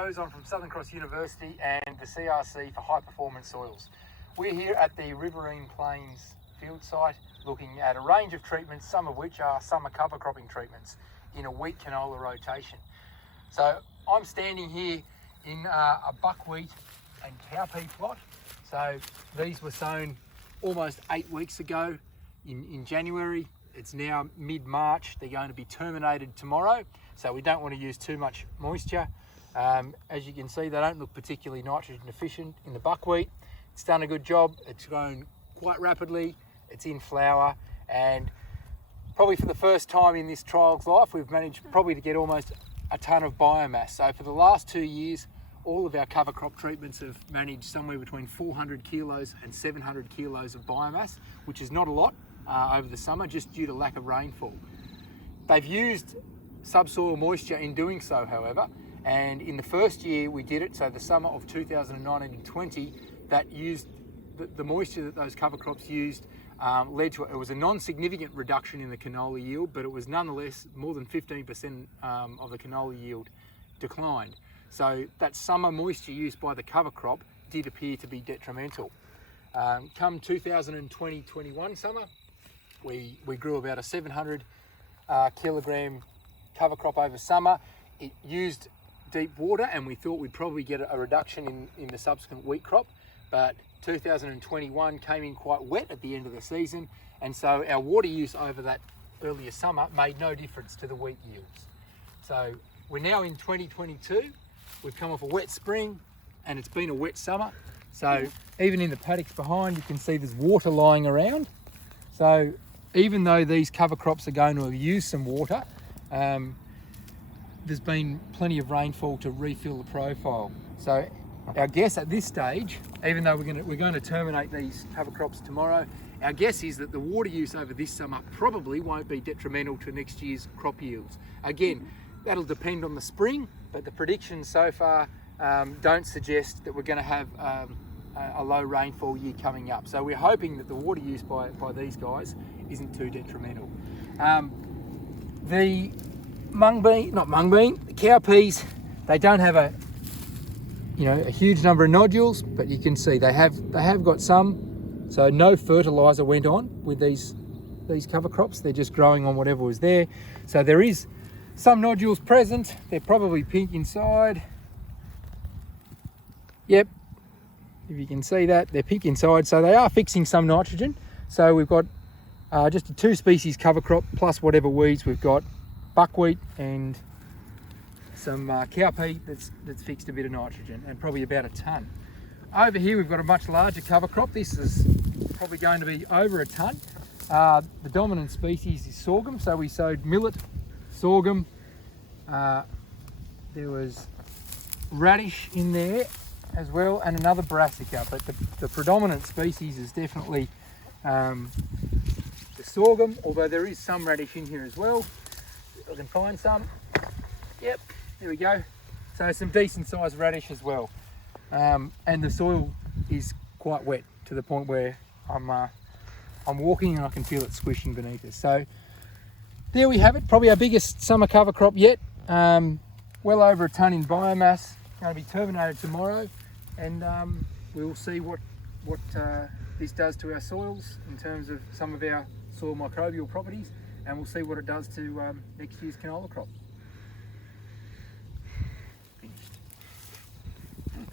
Rose. I'm from Southern Cross University and the CRC for High Performance Soils. We're here at the Riverine Plains field site looking at a range of treatments, some of which are summer cover cropping treatments in a wheat canola rotation. So I'm standing here in a buckwheat and cowpea plot. So these were sown almost 8 weeks ago in January. It's now mid-March. They're going to be terminated tomorrow, so we don't want to use too much moisture. As you can see, they don't look particularly nitrogen efficient in the buckwheat. It's done a good job. It's grown quite rapidly. It's in flower, and probably for the first time in this trial's life, we've managed probably to get almost a tonne of biomass. So for the last 2 years, all of our cover crop treatments have managed somewhere between 400 kilos and 700 kilos of biomass, which is not a lot over the summer, just due to lack of rainfall. They've used subsoil moisture in doing so, however, and in the first year we did it, so the summer of 2019 and 20, that used the moisture that those cover crops used led to it was a non-significant reduction in the canola yield, but it was nonetheless more than 15% of the canola yield declined. So that summer moisture used by the cover crop did appear to be detrimental. Come 2020-21 summer, we grew about a 700 kilogram cover crop over summer. It used deep water, and we thought we'd probably get a reduction in the subsequent wheat crop, but 2021 came in quite wet at the end of the season, and so our water use over that earlier summer made no difference to the wheat yields. So we're now in 2022. We've come off a wet spring and it's been a wet summer. So even in the paddocks behind, you can see there's water lying around. So even though these cover crops are going to have used some water, there's been plenty of rainfall to refill the profile. So our guess at this stage, even though we're going to terminate these cover crops tomorrow, our guess is that the water use over this summer probably won't be detrimental to next year's crop yields. Again, that'll depend on the spring, but the predictions so far don't suggest that we're going to have a low rainfall year coming up. So we're hoping that the water use by these guys isn't too detrimental. The the cowpeas, they don't have a huge number of nodules, but you can see they have got some. So no fertilizer went on with these cover crops. They're just growing on whatever was there. So there is some nodules present. They're probably pink inside. Yep, if you can see that, they're pink inside. So they are fixing some nitrogen. So we've got just a 2 species cover crop plus whatever weeds we've got, buckwheat and some cowpea that's fixed a bit of nitrogen, and probably about a tonne. Over here we've got a much larger cover crop. This is probably going to be over a tonne. The dominant species is sorghum, so we sowed millet, sorghum, there was radish in there as well, and another brassica, but the predominant species is definitely the sorghum, although there is some radish in here as well. If I can find some. Yep, there we go. So some decent sized radish as well. And the soil is quite wet to the point where I'm walking and I can feel it squishing beneath us. So there we have it, probably our biggest summer cover crop yet. Well over a tonne in biomass, going to be terminated tomorrow, and we'll see what this does to our soils in terms of some of our soil microbial properties, and we'll see what it does to next year's canola crop.